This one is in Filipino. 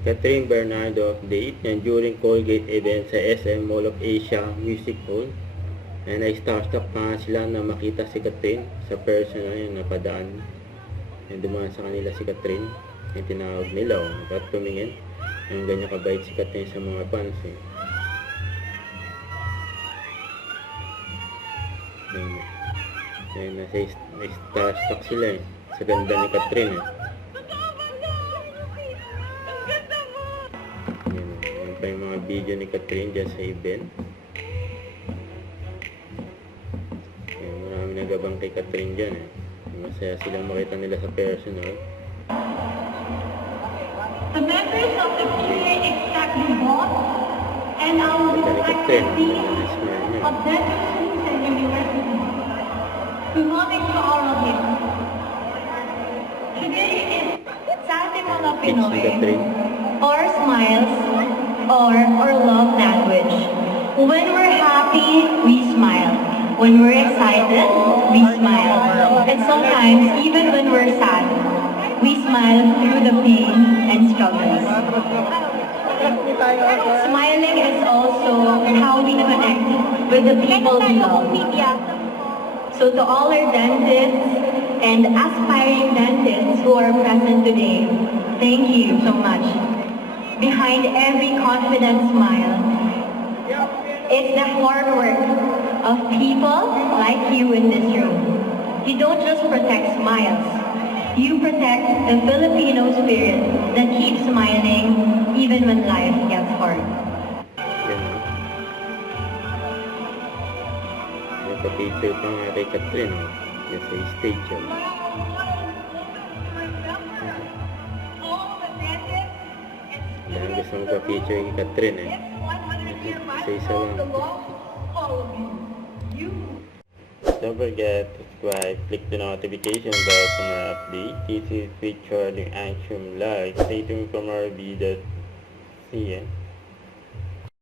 Catherine Bernardo update yan during Colgate event sa SM Mall of Asia Music Hall. And ay starstruck pa nga sila na makita si Catherine sa personal yung napadaan. Yung dumaan sa kanila si Catherine. Yung tinawag nila at tumingin. Yung ganyan kabait si Catherine sa mga fans eh. Yan, nasa starstruck sila eh. Sa ganda ni Catherine eh. Yan pa yung mga video ni Catherine dyan sa event. Yan, marami nagabang kay Catherine dyan eh. Masaya silang makita nila sa personal. The members of the PA exactly bought and our respected deans of dental schools and universities. We want to all of you. Today is sa ating mga Pinoy, our smiles or our love language. When we're happy, we smile. When we're excited, we smile. And sometimes, even when we're sad, we smile through the pain and struggles. Smiling is also how we connect with the people we love. So to all our dentists and aspiring dentists who are present today, thank you so much. Behind every confident smile, it's the hard work of people like you in this room. You don't just protect smiles. You protect the Filipino spirit that keeps smiling even when life gets hard. Nagpa-picture pa nga kay Catherine yan sa stage yan. Yan, gusto magpa-picture kay Catherine eh. Isa-isa lang. Don't forget to subscribe, click the notification bell for more updates. This is featured in Action Live. Stay tuned for more videos. See ya.